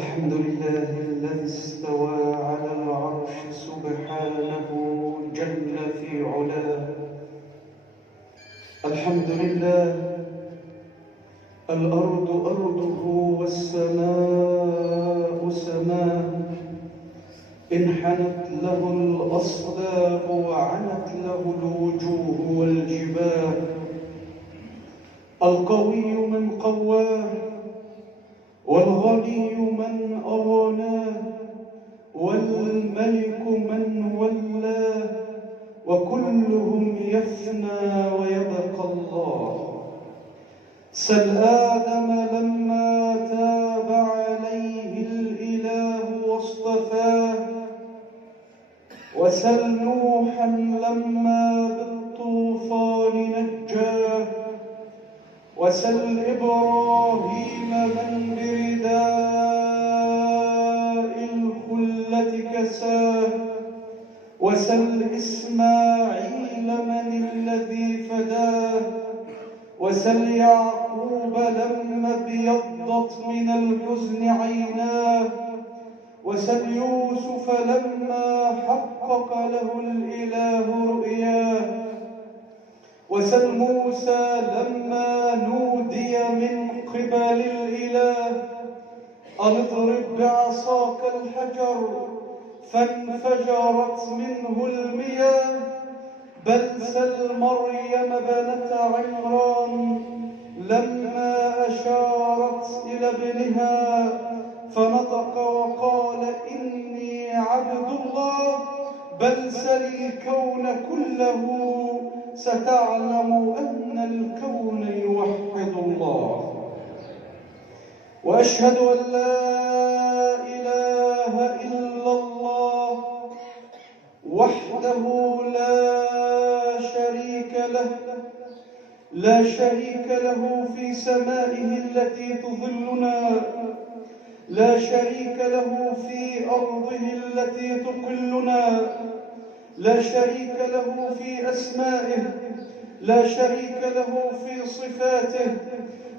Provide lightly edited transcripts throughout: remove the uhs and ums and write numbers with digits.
الحمد لله الذي استوى على العرش سبحانه جل في علاه. الحمد لله الأرض أرضه والسماء سماه، انحنت له الأصداق وعنت له الوجوه والجباه. القوي من قواه، والغني من أغناه، والملك من ولاه، وكلهم يفنى ويبقى الله. سل آدم لما تاب عليه الإله واصطفاه، وسل نوحا لما بالطوفان نجاه، وسل إبراهيم من برداء الخلة كساه، وسل إسماعيل من الذي فداه، وسل يعقوب لما ابيضت من الحزن عيناه، وسل يوسف لما حقق له الإله رؤياه، وسل موسى لما نودي من قبل الإله أن اضرب بعصاك الحجر فانفجرت منه المياه. بل سل مريم بنت عمران لما أشارت إلى ابنها فنطق وقال إني عبد الله. بل سل الكون كله ستعلم أن الكون يوحد الله. وأشهد أن لا إله إلا الله وحده لا شريك له في سمائه التي تظلنا، لا شريك له في أرضه التي تقلنا، لا شريك له في أسمائه، لا شريك له في صفاته.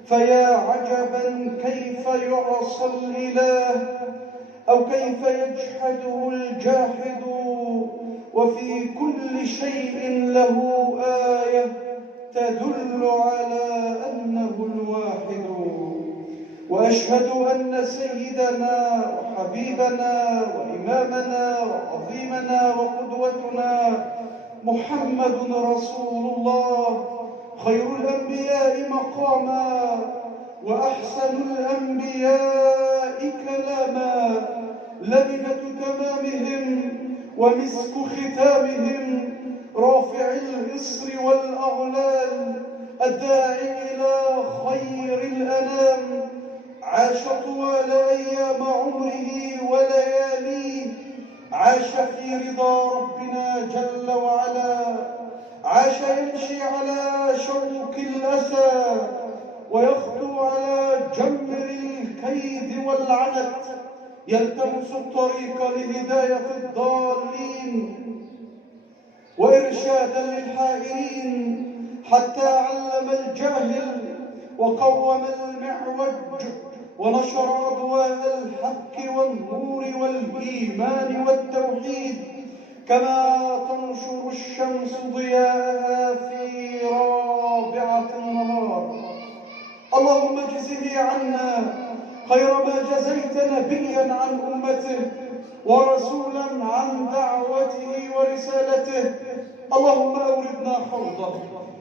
فيا عجبا كيف يعصى الإله، أو كيف يجحده الجاحد، وفي كل شيء له آية تدل على أنه الواحد. وأشهد أن سيدنا وحبيبنا وإمامنا وعظيمنا وقدوتنا محمد رسول الله خير الأنبياء مقاما وأحسن الأنبياء كلاما، لبنة تمامهم ومسك ختامهم، رافع الإصر والأغلال، الداعي إلى خير الأنام. عاش طوال أيام عمره ولياليه، عاش في رضا ربنا جل وعلا، عاش يمشي على شوك الأسى ويخطو على جمر الكيد والعنت، يلتمس الطريق لهداية الضالين وإرشادا للحائرين، حتى علم الجاهل وقوم المعوج ونشر أضواء الحق والنور والإيمان والتوحيد، كما تنشر الشمس ضياءها في رابعة النهار. اللهم اجزه عنا خير ما جزيت نبيا عن أمته ورسولا عن دعوته ورسالته. اللهم أوردنا حوضه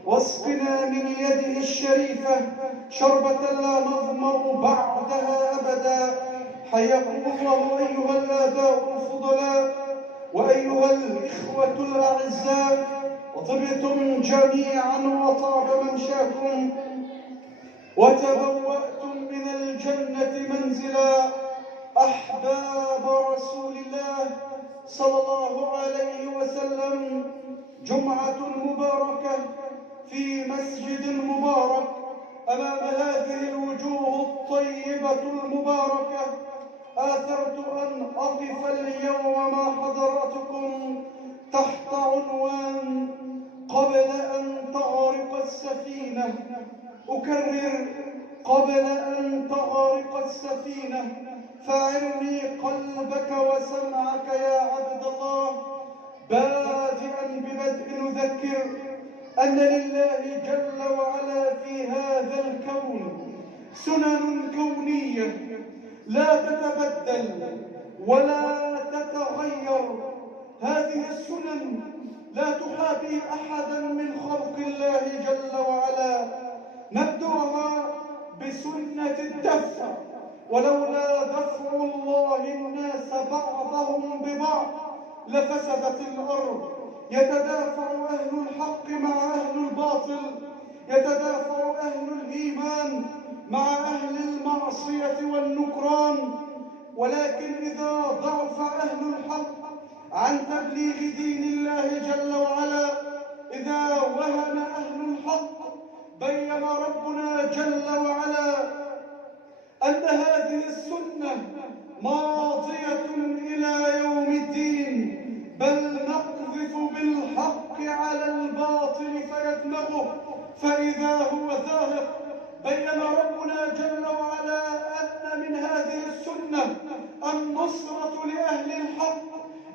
واسقنا من يده الشريفة شربة لا نظمأ بعدها أبدا. حياكم الله أيها الآباء الفضلاء وأيها الإخوة الأعزاء، وطبتم جميعا وطاب ممشاكم وتبوأتم من الجنة منزلا. أحباب رسول الله صلى الله عليه وسلم، جمعة مباركة في مسجد مبارك أمام هذه الوجوه الطيبة المباركة، آثرت أن أقف اليوم مع حضراتكم تحت عنوان قبل أن تغرق السفينة. أكرر: قبل أن تغرق السفينة، فأعني قلبك وسمعك يا عبد الله. بادئا ببدء نذكر أن لله جل وعلا في هذا الكون سنن كونية لا تتبدل ولا تتغير. هذه السنن لا تحابي أحدا من خلق الله جل وعلا. نبدأها بسنة الدفع، ولولا دفع الله الناس بعضهم ببعض لفسدت الأرض. يتدافع أهل الحق مع أهل الباطل، يتدافع أهل الإيمان مع أهل المعصية والنكران. ولكن إذا ضعف أهل الحق عن تبليغ دين الله جل وعلا، إذا وهن أهل الحق، بين ربنا جل وعلا أن هذه السنة ماضية إلى يوم الدين، بل نقذف بالحق على الباطل فيدمغه فإذا هو ذاهق. بين ربنا جل وعلا أن من هذه السنة النصرة لأهل الحق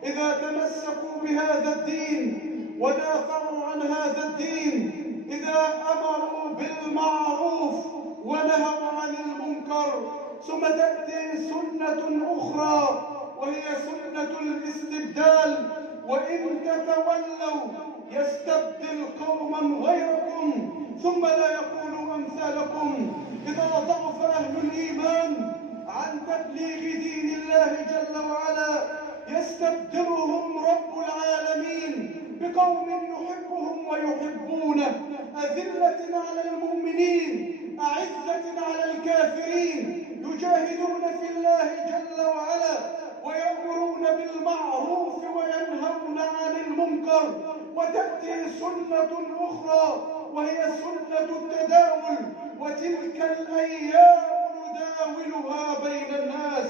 إذا تمسكوا بهذا الدين ودافعوا عن هذا الدين، إذا أمروا بالمعروف ونهوا عن المنكر. ثم تأتي سنة أخرى وهي سنة الاستبدال، وإن تتولوا يستبدل قوما غيركم ثم لا يكونوا أمثالكم. إذا ضعف أهل الإيمان عن تبليغ دين الله جل وعلا يستبدلهم رب العالمين بقوم يحبهم ويحبونه، أذلة على المؤمنين أعزة على الكافرين، يجاهدون في الله جل وعلا ويأمرون بالمعروف وينهون عن المنكر. وتأتي سنة أخرى وهي سنة التداول، وتلك الأيام نداولها بين الناس.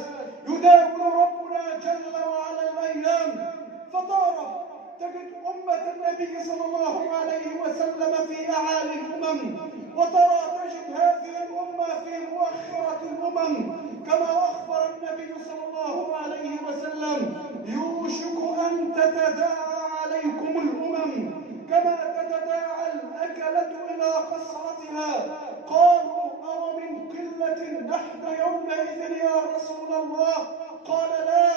يداول ربنا جل وعلا الأيام، فترى تجد أمة النبي صلى الله عليه وسلم في أعالي الأمم، وترى تجد هذه الأمة في مؤخرة الأمم، كما أخبر النبي صلى الله عليه وسلم: يوشك أن تتداعى عليكم الأمم كما تتداعى الأكلة إلى قصعتها. قالوا: أو من قلة نحن يومئذ يا رسول الله؟ قال: لا،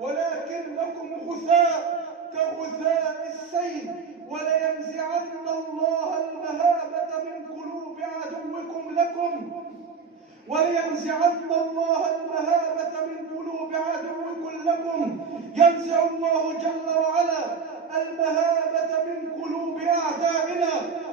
ولكن لكم غثاء كغثاء السيل، ولينزعن الله المهابة من قلوب عدوكم لكم، ولينزعن الله المهابة من قلوب عدوكم لكم. ينزع الله جل وعلا المهابة من قلوب أعدائنا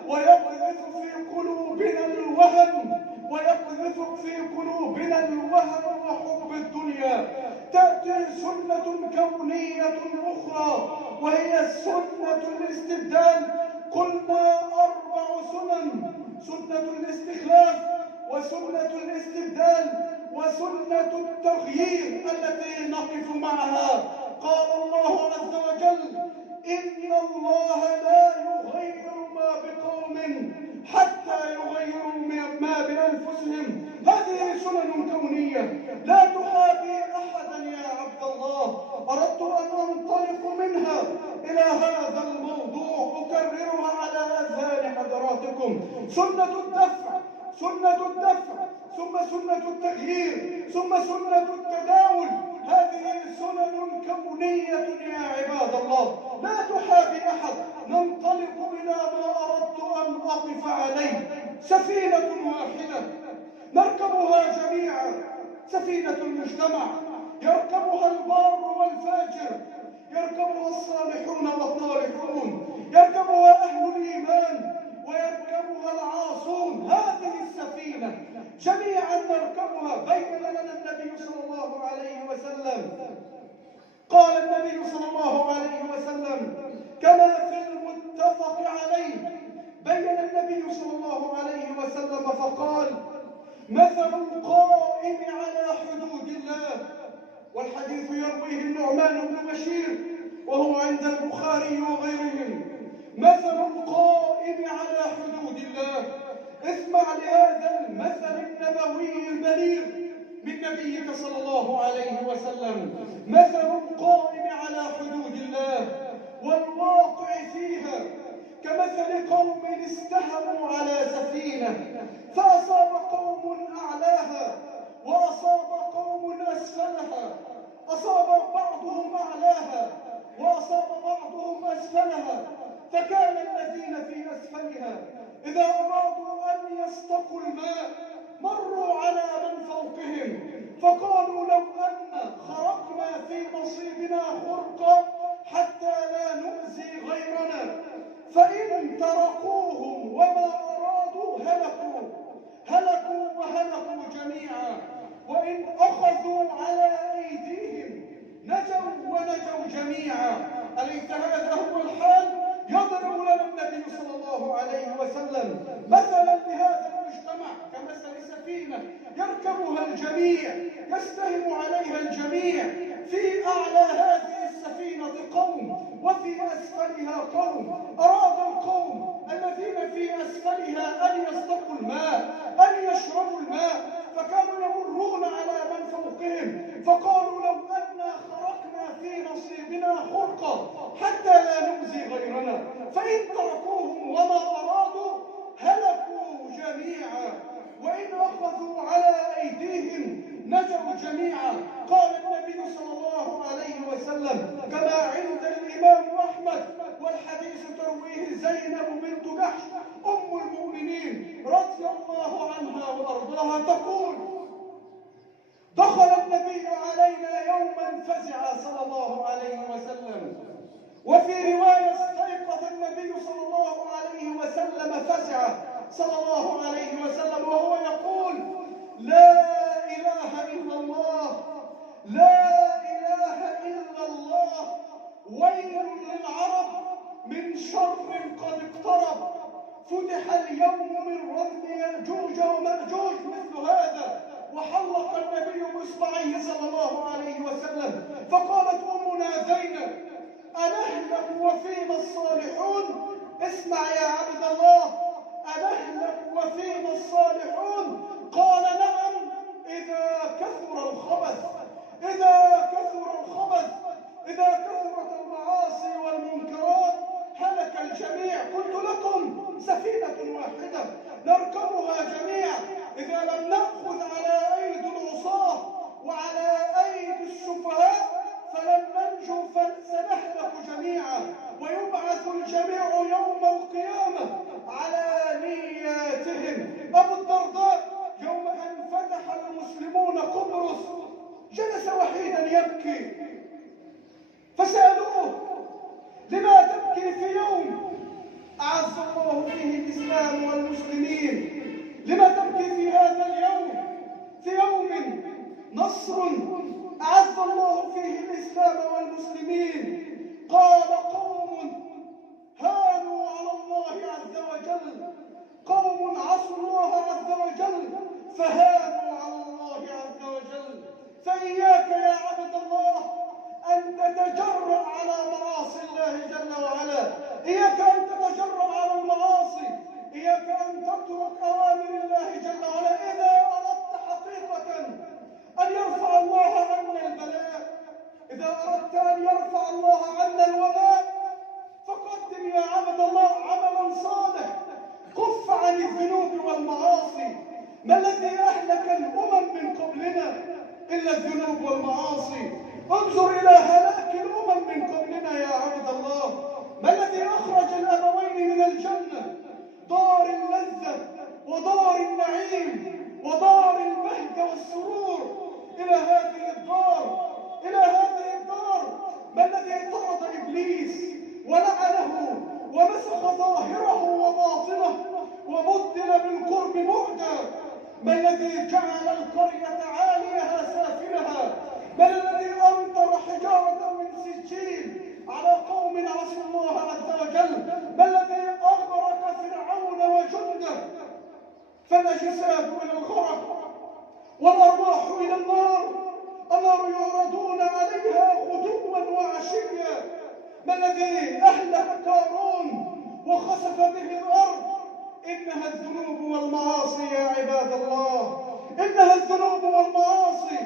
ويقذف في قلوبنا الوهن، ويقذف في قلوبنا الوهن وحب الدنيا. تأتي سنة كونية أخرى وهي سنة الاستبدال. قلنا 4 سنن: سنة الاستخلاف، وسنة الاستبدال، وسنة التغيير التي نقف معها. قال الله عز وجل: إن الله لا يغير ما بقوم حتى يغيروا ما بأنفسهم. هذه سنن كونية لا تحابي أحدا يا عبد الله. أردت أن أنطلق منها إلى هذا الموضوع، أكررها على أذهان حضراتكم: سنة الدفع، سنة الدفع، ثم سنة التغيير، ثم سنة التداول. هذه سنن كونية يا عباد الله لا تحابي أحد. ننطلق إلى ما أردت أن أقف عليه: سفينة واحدة نركبها جميعا، سفينة المجتمع، يركبها البار والفاجر، يركبها الصالحون والطالحون، يركبها أهل الإيمان ويركبها العاصون. هذه السفينة جميعا نركبها. بين لنا النبي صلى الله عليه وسلم، قال النبي صلى الله عليه وسلم كما في المتفق عليه، بين النبي صلى الله عليه وسلم فقال: مثل القائم على حدود الله. والحديث يرويه النعمان بن بشير وهو عند البخاري وغيرهم: مثل القائم على حدود الله. اسمع لهذا المثل النبوي البليغ. من نبيك صلى الله عليه وسلم: مثل القائم على حدود الله والواقع فيها كمثل قوم استهموا على سفينة فأصاب قوم أعلاها وأصاب قوم أسفلها، أصاب بعضهم أعلاها وأصاب بعضهم أسفلها، فكان الذين في أسفلها إذا أرادوا أن يستقوا الماء مروا على من فوقهم فقالوا: لو أن خرقنا في نصيبنا خرقا حتى لا نؤذي غيرنا، فإن تركوهم وما أرادوا هلكوا وهلكوا جميعا، وإن أخذوا على أيديهم نجوا ونجوا جميعا. أليس هذا هو الحال؟ يضرب لنا النبي صلى الله عليه وسلم مثلا لهذا المجتمع كمثل سفينة يركبها الجميع، يستهم عليها الجميع، في أعلى هذه السفينة قوم وفي أسفلها قوم. أراد القوم الذين في أسفلها أن يستقوا الماء، أن يشربوا الماء، فكانوا يمرون على من فوقهم فقالوا: لو أنا خرقنا في نصيبنا خرقا حتى لا نؤذي غيرنا، فإن تركوهم وما أرادوا هلكوا جميعا، وإن أخذوا على أيديهم نجوا جميعا. قال النبي صلى الله عليه وسلم كما عند الإمام أحمد، والحديث ترويه زينب بنت جحش أم المؤمنين رضي الله عنها وأرضاها، تقول: دخل النبي علينا يوما فزع صلى الله عليه وسلم، وفي رواية استيقظ النبي صلى الله عليه وسلم فزع صلى الله عليه وسلم وهو يقول: لا إله إلا الله، لا إله إلا الله، ويل للعرب من شر قد اقترب، فتح اليوم من ردم يأجوج ومأجوج. مثل هذا وحلق النبي بإصبعيه صلى الله عليه وسلم، فقالت أمنا زينب: أنهلك وفينا الصالحون؟ اسمع يا عبد الله، أنهلك وفينا الصالحون؟ قال: نعم، إذا كثر الخبث، إذا كثر الخبث، إذا كثرت المعاصي والمنكرات هلك الجميع. قلت لكم سفينة واحدة نركبها جميعا، إذا لم نأخذ على أيدي العصاة وعلى أيدي السفهاء فلن ننجو، فسنهلك جميعا، ويبعث الجميع يوم القيامة على نياتهم. أبو الدرداء يوم أن فتح المسلمون قبرص جلس وحيدا يبكي، فسألوه: لما تبكي في يوم أعز الله فيه الإسلام والمسلمين؟ لما تبكي في هذا اليوم، في يوم نصر أعز الله فيه الإسلام والمسلمين؟ قال: قوم هانوا على الله عز وجل، قوم عصوا الله عز وجل فهانوا على الله عز وجل. فإياك يا عبد الله أن تتجرأ على معاصي الله جل وعلا، إياك أن تتجرأ على المعاصي، إياك أن تترك أوامر الله جل وعلا. إذا أردت حقيقة أن يرفع الله عنا البلاء، إذا أردت أن يرفع الله عنا الوباء، فقدم يا عبد الله عملا صالح، كف عن الذنوب والمعاصي. ما الذي أهلك الأمم من قبلنا إلا الذنوب والمعاصي؟ انظر إلى هلاك الأمم من قبلنا يا عبد الله. ما الذي أخرج الأبوين من الجنة، دار اللذة ودار النعيم ودار البهجة والسرور، إلى هذه الدار، إلى هذه الدار؟ ما الذي طرد إبليس ولعنه ومسخ ظاهره وباطنه وبدل بالقرب بعدا؟ ما الذي جعل القرية عاليها سافلها؟ ما الذي أمطر حجارة من سجيل على قوم عصوا الله عز وجل؟ ما الذي أغرق فرعون وجنده فالأجساد إلى الغرق والأرواح إلى النار؟ النار يعرضون عليها غدوا وعشيا. ما الذي أهلك قارون وخسف به الأرض؟ إنها الذنوب والمعاصي يا عباد الله، إنها الذنوب والمعاصي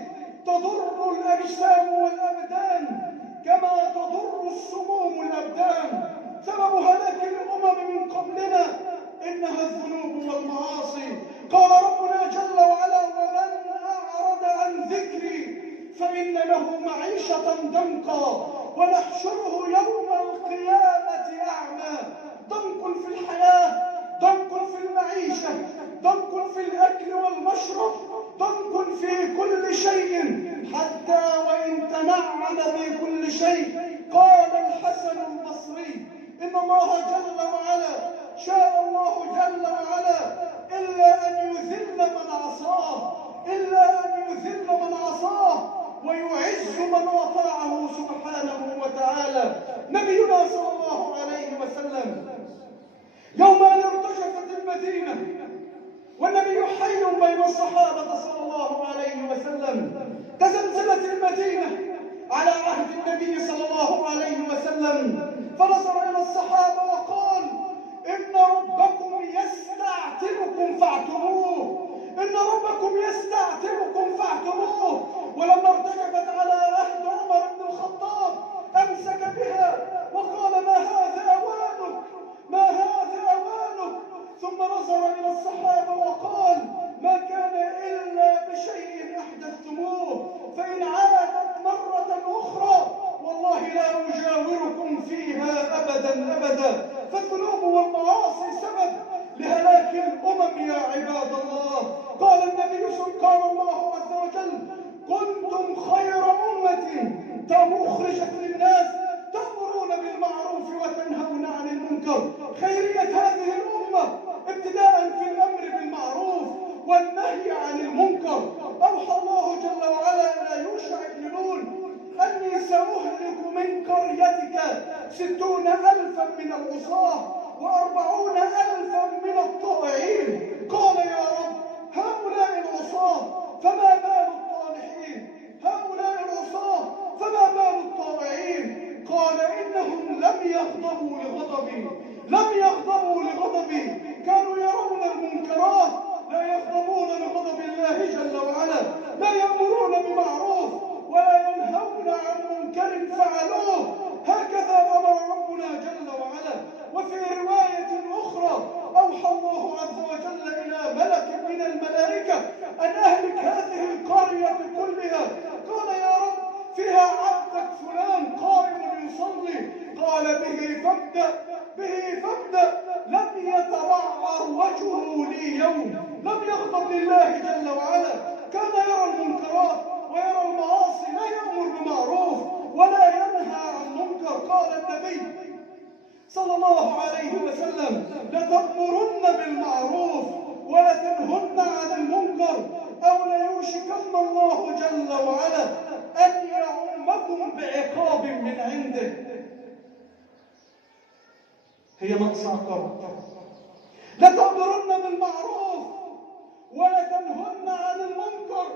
تضر الأجسام والأبدان كما تضر السموم الأبدان. سبب هلاك الأمم من قبلنا إنها الذنوب والمعاصي. قال ربنا جل وعلا: ومن أعرض عن ذكري فإن له معيشة ضنكا ونحشره يوم القيامة أعمى. ضنك في الحياة، ضنك في المعيشة، ضنك في الأكل والمشرب، ضنك في كل شيء حتى وإن تنعم بكل شيء. قال الحسن البصري: إن الله جل وعلا شاء الله جل وعلا إلا أن يذل من عصاه، إلا أن يذل من عصاه ويعز من أطاعه سبحانه وتعالى. نبينا صلى الله عليه وسلم يوم أن ارتجفت المدينة والنبي حي بين الصحابة صلى الله عليه وسلم، تزلزلت المدينة على عهد النبي صلى الله عليه وسلم، فنظر إلى الصحابة وقال: إن ربكم يستعتبكم فاعتبوه، إن ربكم يستعتبكم فاعتبوه. ولما ارتجفت على عهد عمر بن الخطاب أمسك بها وقال: ما هذا أوانك، ما هذا أوانك. ثم نظر إلى الصحابة وقال: ما كان إلا بشيء أحدثتموه، فإن عادت مرة أخرى والله لا أجاوركم فيها أبدا أبدا. فالذنوب والمعاصي سبب لهلاك الأمم يا عباد الله. قال النبي قال الله عز وجل: كنتم خير أمة أخرجت للناس تأمرون بالمعروف وتنهون عن المنكر. خيرية هذه الأمة ابتداء في الأمر بالمعروف والنهي عن المنكر. أوحى الله جل وعلا إلى يوشع بن نون: أني سأهلك من قريتك 60,000 من العصاة و40,000 من الطائعين. قال: يا رب، هؤلاء العصاة فما بال الطالحين؟ هؤلاء العصاة فما بال الطائعين؟ قال: إنهم لم يغضبوا لغضبي، لم يغضبوا لغضبي، كانوا يرون المنكرات لا يغضبون لغضب الله جل وعلا، لا يأمرون بمعروف ولا ينهون عن منكر فعلوه. هكذا أمر ربنا جل وعلا. وفي رواية أخرى أوحى الله عز وجل إلى ملك من الملائكة أن أهلك هذه القرية كلها. قال: يا رب، فيها عبدك فلان قائم يصلي. قال: به فابدأ، به فابدأ. لم يتبعر وجهه لي يوم، لم يغضب لله جل وعلا، كان يرى المنكرات ويرى المعاصي، لا يأمر بمعروف ولا ينهى عن منكر. قال النبي صلى الله عليه وسلم: لتأمرن بالمعروف ولتنهن عن المنكر أو ليوشكن الله جل وعلا أن يعمكم بعقاب من عنده. هي نقص عقاب. لتأمرن بالمعروف ولتنهن عن المنكر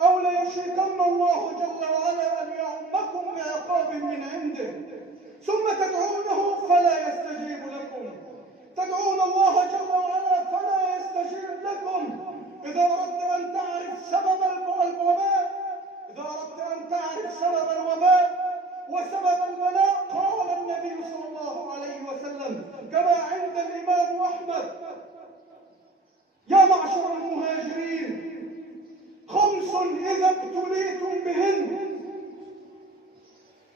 أو ليوشكن الله جل وعلا أن يعمكم بعقاب من عنده. ثم تدعونه فلا يستجيب لكم، تدعون الله جل وعلا فلا يستجيب لكم. إذا أردت أن تعرف سبب الوباء، إذا أردت أن تعرف سبب الوباء وسبب البلاء، قال النبي صلى الله عليه وسلم كما عند الإمام أحمد: يا معشر المهاجرين، 5 إذا ابتليتم بهن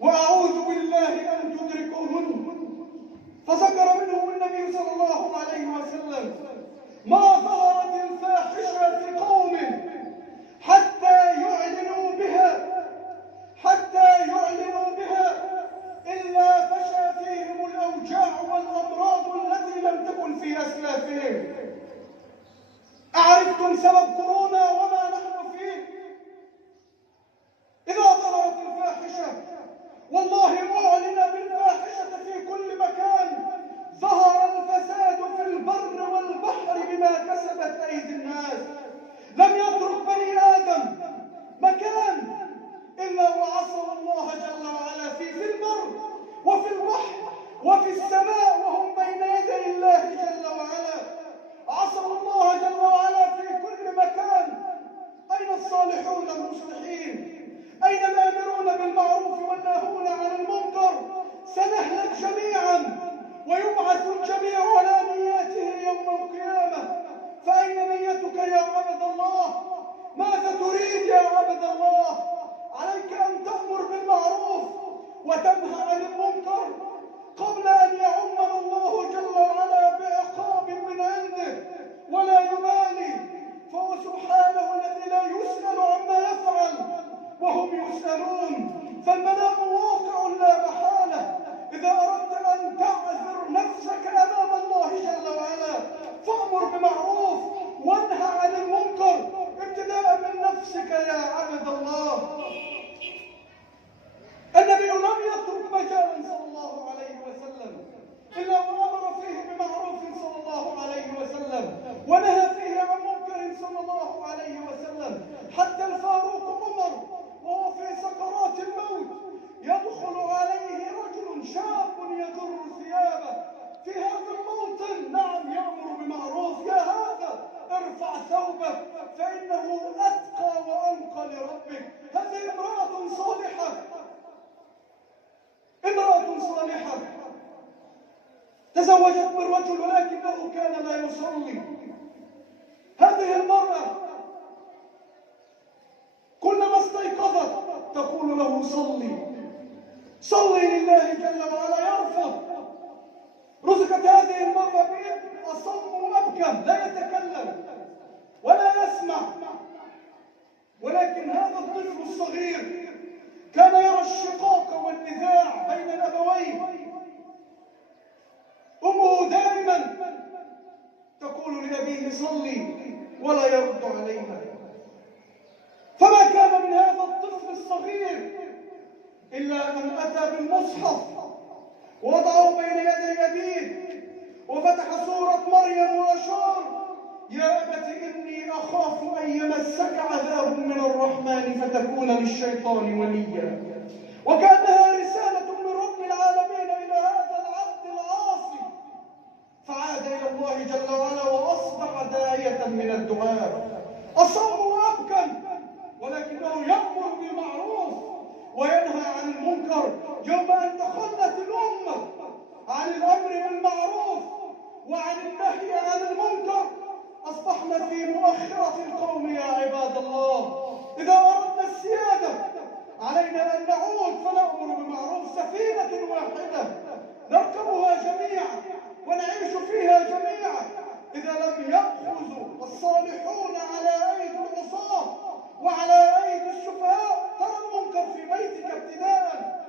وأعوذ بالله أن تدركوهن. فذكر منهم النبي صلى الله عليه وسلم: ما ظهرت الفاحشة في قوم حتى يعلنوا بها، حتى يعلنوا بها إلا فشى فيهم الأوجاع والأمراض التي لم تكن في أسلافهم. أعرفتم سبب كورونا وما نحن فيه؟ إذا ظهرت الفاحشة، والله أعلن بالفاحشة في كل مكان، ظهر الفساد في البر والبحر بما كسبت أيدي الناس. لم يترك بني آدم مكان إلا وعصوا الله جل وعلا في البر وفي البحر وفي السماء وهم بين يدي الله جل وعلا. عصوا الله جل وعلا في كل مكان سنهلك جميعا ويبعث الجميع على نياته يوم القيامة. فأين نيتك يا عبد الله؟ ماذا تريد يا عبد الله؟ عليك أن تأمر بالمعروف وتنهى عن المنكر قبل أن يعمنا الله جل وعلا بعقاب من عنده ولا يبالي، فهو سبحانه الذي لا يسأل عما يفعل وهم يسألون. فالبلاء واقع لا محالة. إذا أردت أن تعذر نفسك أمام الله جل وعلا فأمر بمعروف وانهى عن المنكر ابتداء من نفسك يا عبد الله. النبي لم يترك مجالا صلى الله عليه وسلم إلا وأمر فيه بمعروف صلى الله عليه وسلم ونهى فيه عن منكر صلى الله عليه وسلم. حتى الفاروق عمر وهو في سكرات الموت يدخل عليه رجل شاب يجر ثيابه في هذا الموطن، نعم يأمر بمعروف، يا هذا ارفع ثوبك فإنه أتقى وأنقى لربك. هذه امرأة صالحة، امرأة صالحة تزوجت من رجل ولكنه كان لا يصلي. هذه المرأة كلما استيقظت تقول له صلي صلي لله جل وعلا، يرفض. رزقت هذه المرأة بابن أصم وأبكم لا يتكلم ولا يسمع، ولكن هذا الطفل الصغير كان يرى الشقاق والنزاع بين الأبوين. أمه دائما تقول لأبيه صلي ولا يرد عليها. فما كان من هذا الطفل الصغير إلا أن أتى بالمصحف ووضعه بين يدي أبيه وفتح سورة مريم وأشار يا أبت إني أخاف أن يمسك عذاب من الرحمن فتكون للشيطان وليا. وكأنها رسالة من رب العالمين إلى هذا العبد العاصي، فعاد إلى الله جل وعلا وأصبح داعية من الدعاء. أصم وأبكم ولكنه يأمر بالمعروف وينهى عن المنكر. يوم أن تخلت الأمة عن الأمر بالمعروف وعن النهي عن المنكر أصبحنا في مؤخرة القوم يا عباد الله. إذا أردنا السيادة علينا أن نعود فنأمر بالمعروف، سفينة واحدة نركبها جميعا ونعيش فيها جميعا. إذا لم يأخذوا الصالحون على أيدي العصاة وعلى أيدي السفهاء ترى المنكر في بيتك ابتداء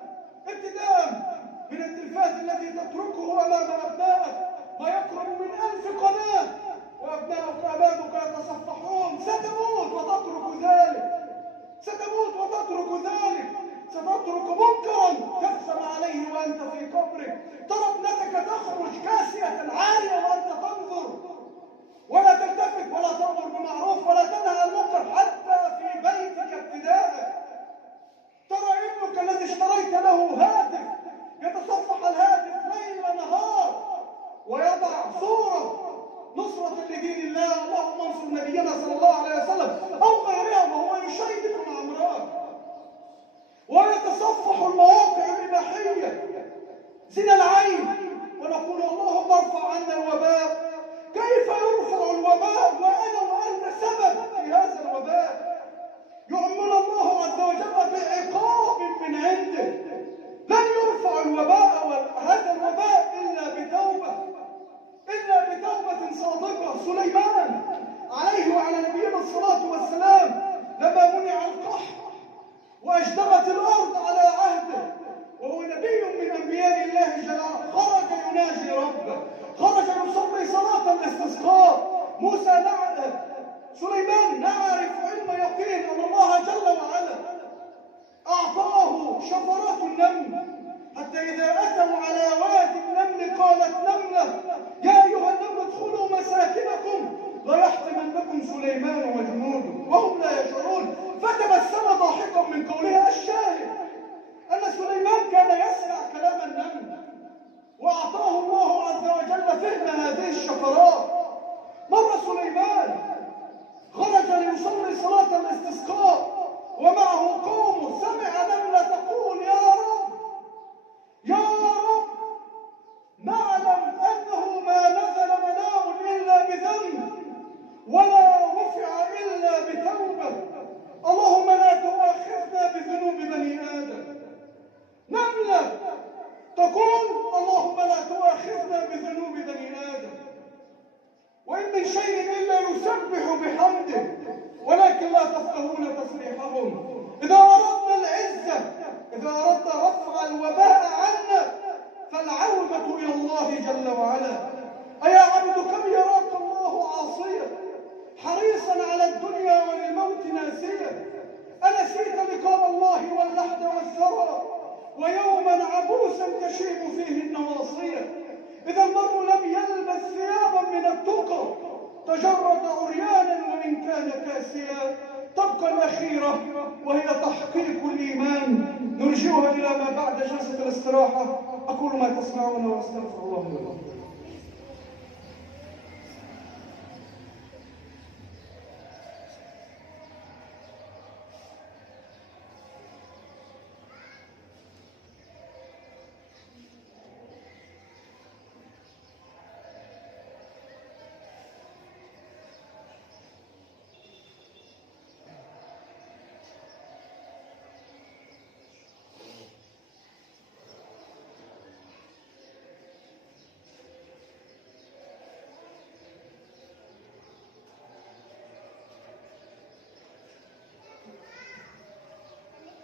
من التلفاز الذي تتركه أمام أبنائك ما يقرب من 1000 قناة وأبنائك أمامك يتصفحون. ستموت وتترك ذلك، ستموت وتترك ذلك، ستترك منكرا تأثم عليه وأنت في قبرك. ترى ابنتك تخرج كاسية عارية وأنت تنظر ولا تلتفت ولا تأمر بمعروف ولا تنهى عن المنكر حتى في بيتك ابتداء. ترى ابنك الذي اشتريت له هاتف يتصفح الهاتف ليل نهار ويضع صورة نصرة لدين الله اللهم انصر نبينا صلى الله عليه وسلم أو غيرها وهو يشيد مع امرأة، ويتصفح المواقع الإباحية زنا العين، ونقول اللهم ارفع عنا الوباء. كيف يرفع الوباء وأنا سبب في هذا الوباء؟ يؤمن الله عز وجل بعقاب من عنده. لن يرفع الوباء وهذا الوباء إلا بتوبة صادقة. سليمان عليه وعلى نبينا الصلاة والسلام لما منع القحط وأجدبت الأرض على عهده وهو نبي من أنبياء الله جل وعلا خرج يناجي ربه، خرج يصلي صلاة الاستسقاء. سليمان نعرف علم يقين أن الله جل وعلا أعطاه شفرات النمل، حتى إذا أتوا على وادي النمل قالت نملة يا أيها النمل ادخلوا مساكنكم لا يحطمنكم سليمان وجنوده وهم لا يشعرون. فتبسم ضاحكا من قولها. الشاهد أن سليمان كان يسمع كلام النمل وأعطاه الله عز وجل فهم هذه الشفرات. مر سليمان خرج ليصلي صلاة الاستسقاء ومعه قومه، سمع نملة تقول يا رب ناسية؟ أنسيت لقاء الله واللحد والثرى ويوما عبوسا تشيب فيه النواصية؟ إذا المرء لم يلبس ثيابا من التقى تجرد عريانا وإن كان كاسيا. تبقى الأخيرة وهي تحقيق الإيمان، نرجعها إلى ما بعد جلسة الاستراحة. أقول ما تسمعون وأستغفر الله لي ولكم.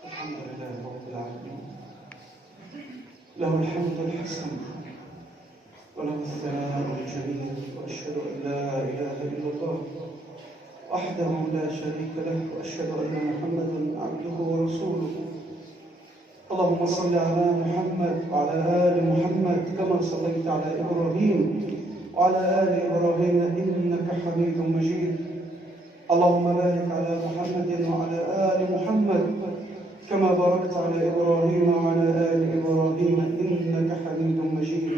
الحمد لله رب العالمين، له الحمد الحسن وله الثناء الجميل، وأشهد أن لا إله إلا الله وحده لا شريك له، وأشهد أن محمدا عبده ورسوله. اللهم صل على محمد وعلى آل محمد كما صليت على إبراهيم وعلى آل إبراهيم إنك حميد مجيد. اللهم بارك على محمد وعلى آل محمد كما باركت على إبراهيم وعلى آل إبراهيم إنك حميد مجيد.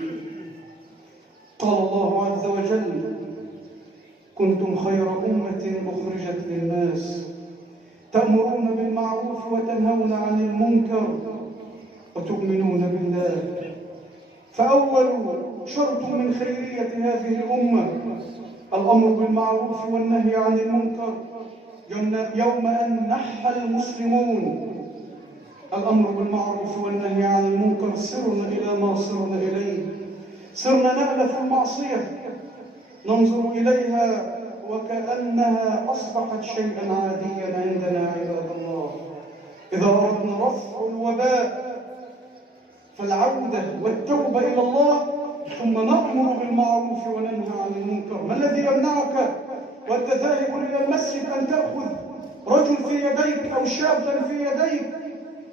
قال الله عز وجل: كنتم خير أمة أخرجت للناس تأمرون بالمعروف وتنهون عن المنكر وتؤمنون بالله. فأول شرط من خيرية هذه الأمة الأمر بالمعروف والنهي عن المنكر. يوم أن نحى المسلمون الأمر بالمعروف والنهي عن المنكر سرنا إلى ما صرنا إليه. صرنا نألف المعصية، ننظر إليها وكأنها أصبحت شيئا عاديا عندنا عباد الله. إذا أردنا رفع الوباء فالعودة والتوبة إلى الله، ثم نأمر بالمعروف وننهى عن المنكر. ما الذي يمنعك وأنت ذاهب إلى المسجد أن تأخذ رجل في يديك أو شابا في يديك؟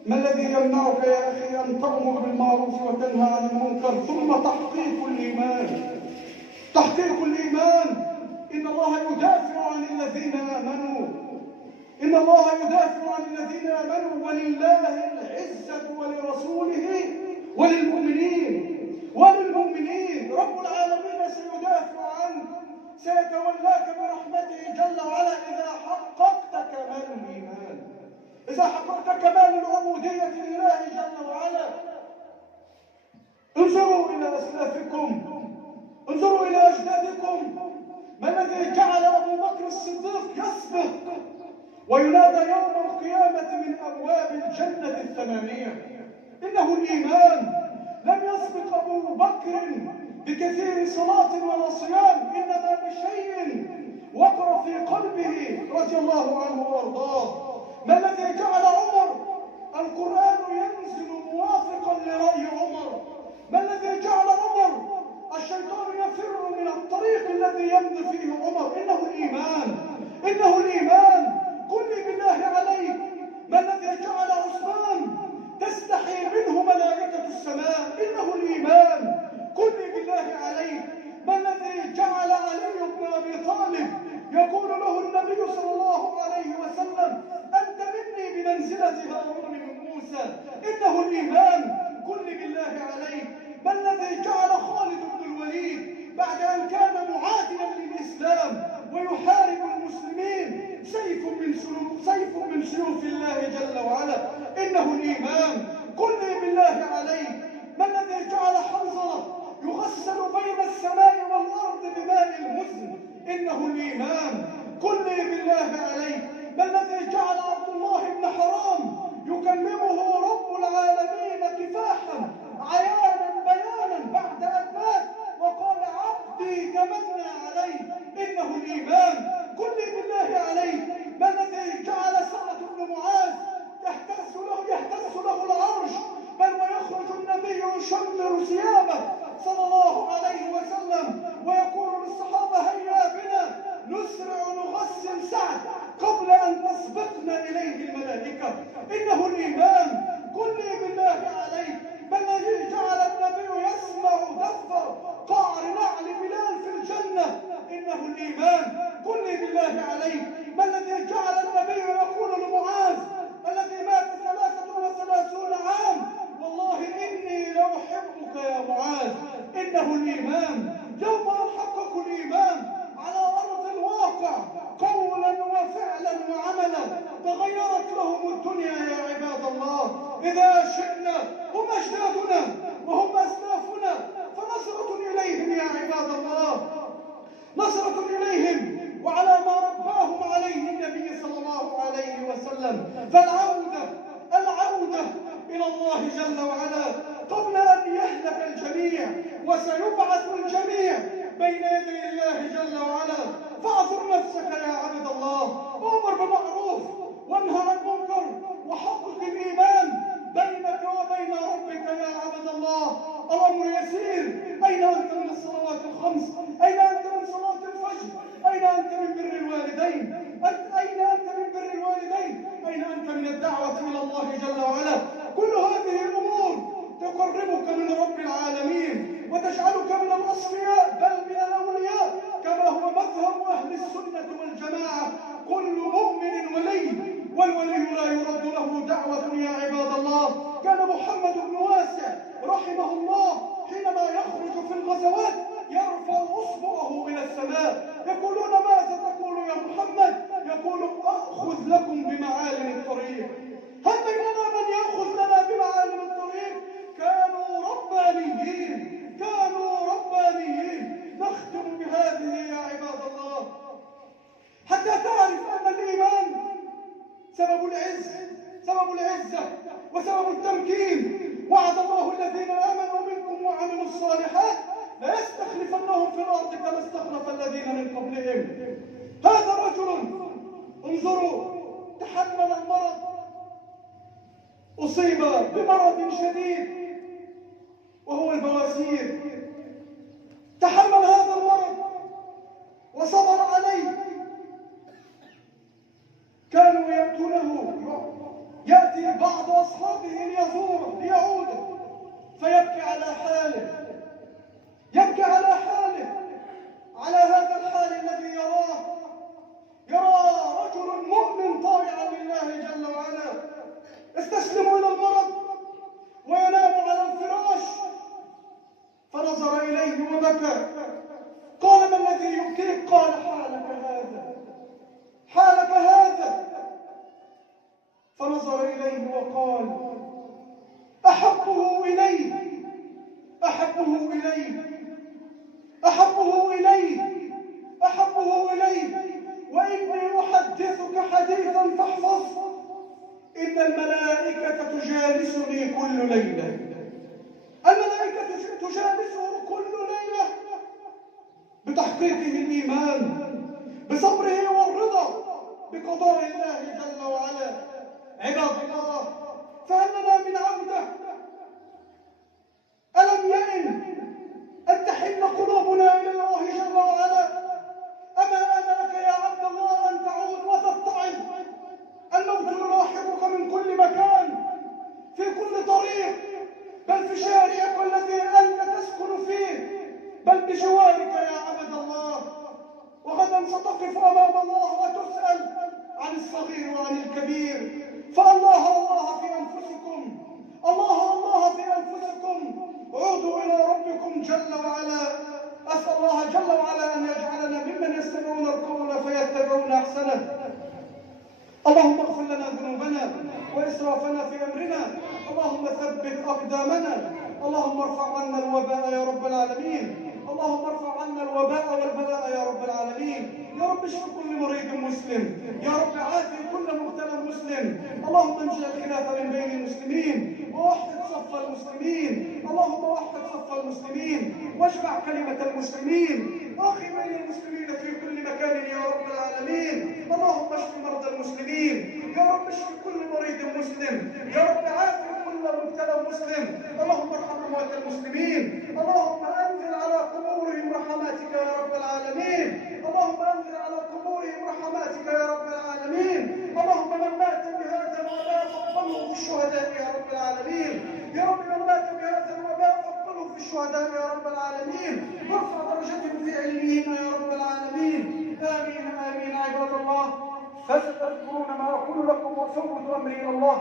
ما الذي يمنعك يا أخي أن تأمر بالمعروف وتنهى عن المنكر؟ ثم تحقيق الإيمان. تحقيق الإيمان. إن الله يدافع عن الذين آمنوا، إن الله يدافع عن الذين آمنوا، ولله العزة ولرسوله وللمؤمنين. رب العالمين سيدافع عنك، سيتولاك برحمته جل وعلا إذا حققت كمال الإيمان، إذا حققت كمال العبودية لله جل وعلا. انظروا إلى أسلافكم، انظروا إلى أجدادكم. ما الذي جعل أبو بكر الصديق يسبق وينادى يوم القيامة من أبواب الجنة الثمانية؟ إنه الإيمان. لم يسبق أبو بكر بكثير صلاة ولا صيام، إنما بشيء وقر في قلبه رضي الله عنه وارضاه. ما الذي جعل عمر القرآن ينزل موافقا لرأي عمر؟ ما الذي جعل عمر الشيطان يفر من الطريق الذي يمضي فيه عمر؟ إنه الإيمان، إنه الإيمان. قل لي بالله عليك، ما الذي جعل عثمان تستحي منه ملائكة السماء؟ إنه الإيمان. قل لي بالله عليك، ما الذي جعل علي بن أبي طالب يقول له النبي صلى الله عليه وسلم: أنت مني بمنزلة هارون من موسى؟ إنه الإيمان. قل لي بالله عليك، ما الذي جعل خالد بن الوليد بعد أن كان معادلا للإسلام ويحارب المسلمين سيف من سيوف الله جل وعلا؟ إنه الإيمان. قل لي بالله عليك، ما الذي جعل حنظلة يغسل بين السماء والأرض بماء المزن؟ إنه الإيمان. قل لي بالله عليك، ما الذي جعل عبد الله بن حرام يكلمه رب العالمين كفاحا عيانا بيانا بعد أن مات وقال: عبدي كمن عليه؟ إنه الإيمان. قل لي بالله عليك، ما الذي جعل سعد بن معاذ يهتز له العرش، بل ويخرج النبي يشمر ثيابه صلى الله عليه وسلم ويقول للصحابة: هيا بنا نسرع نغسل سعد قبل أن تصبح إنه الإيمان. قل لي بالله عليك، ما الذي جعل النبي يسمع دف قعر نعل بلال في الجنة؟ إنه الإيمان. قل لي بالله عليك، ما الذي جعل النبي يقول لمعاذ الذي مات 33 عام: والله إني لأحبك يا معاذ؟ إنه الإيمان. يوم حققوا الإيمان على أرض الواقع قولا وفعلا وعملا تغيرت لهم الدنيا يا عباد الله. إذا شئنا هم أجدادنا وهم أسلافنا، فنصرة إليهم يا عباد الله، نصرة إليهم وعلى ما رباهم عليه النبي صلى الله عليه وسلم. فالعودة إلى الله جل وعلا قبل أن يهلك الجميع، وسيبعث الجميع بين يدي الله جل وعلا. فاعذر نفسك يا عبد الله، وأمر بالمعروف وانهى عن المنكر، وحقق الإيمان بينك وبين ربك يا عبد الله. الأمر يسير. أين أنت من الصلوات الخمس؟ أين أنت من صلاة الفجر؟ أين أنت من بر الوالدين؟ أين أنت من بر الوالدين؟ أين أنت من الدعوة إلى الله جل وعلا؟ كل هذه الأمور تقربك من رب العالمين وتجعلك من الأصفياء بل من الأولياء، كما هو مذهب أهل السنة والجماعة. كل مؤمن ولي، والولي لا يرد له دعوة يا عباد الله. كان محمد بن واسع رحمه الله حينما يخرج في الغزوات يرفع أصبعه إلى السماء. يقولون: ماذا تقول يا محمد؟ يقول: أخذ لكم بمعالم الطريق. هل بيننا من يأخذ لنا بمعالم الطريق؟ كانوا ربانيين، كانوا ربانيين. نختم بهذه يا عباد الله حتى تعرف أن الإيمان سبب العزة وسبب التمكين. وعد الله الذين آمنوا منكم وعملوا الصالحات ليستخلفنهم في الأرض كما استخلف الذين من قبلهم. هذا رجل، انظروا، تحمل المرض، أصيب بمرض شديد وهو البواسير. تحمل هذا المرض وصبر عليه. كانوا يأتونه، يأتي بعض أصحابه ليزوره ليعوده، فيبكي على حاله، يبكي على حاله، على هذا الحال الذي يرى رجل مؤمن طائعا لله جل وعلا استسلم إلى المرض وينام على الفراش. فنظر إليه وبكى. قال: ما الذي يبكيك؟ قال: حالك هذا. فنظر إليه وقال: أحبه إلي، وإني أحدثك حديثا فاحفظ. إن الملائكة تجالسني كل ليلة. الملائكة تجالسه كل ليلة بتحقيقه الإيمان، بصبره والرضا بقضاء الله جل وعلا. عباد الله، فهل لنا من عودة؟ ألم يئن أن تحن قلوبنا إلى الله جل وعلا؟ أما آن لك يا عبد الله أن تعود وتتعظ. الموت يلاحقك من كل مكان، في كل طريق، بل في شارعك الذي أنت تسكن فيه، بل بجوارك يا عبد الله. وغدا ستقف أمام الله وتسأل عن الصغير وعن الكبير. فالله في أنفسكم، الله في أنفسكم. عودوا إلى ربكم جل وعلا. أسأل الله جل وعلا أن يجعلنا ممن يستمعون القول فيتبعون أحسنه. اللهم اغفر لنا ذنوبنا وإسرافنا في أمرنا. اللهم ثبت أقدامنا. اللهم ارفع عنا الوباء يا رب العالمين. اللهم ارفع عنا الوباء والبلاء يا رب العالمين. يا رب اشف كل مريض مسلم. يا رب عافي كل مبتلى مسلم. اللهم انزل الخلاف من بين المسلمين ووحد صف المسلمين. اللهم وحد صف المسلمين واجمع كلمة المسلمين. أخي بين المسلمين في كل مكان يا رب العالمين. اللهم اشف مرضى المسلمين. يا رب اشف كل مريض مسلم. يا رب عافي كل مبتلى مسلم. اللهم ارحم اموات المسلمين. اللهم انزل على قبورهم رحماتك يا رب العالمين. اللهم انزل على قبورهم رحماتك يا رب العالمين. اللهم من مات بهذا الوباء الشهداء يا رب العالمين، وارفع درجتهم في عليين يا رب العالمين. آمين آمين. عباد الله، فستذكرون ما أقول لكم وأفوض أمري إلى الله.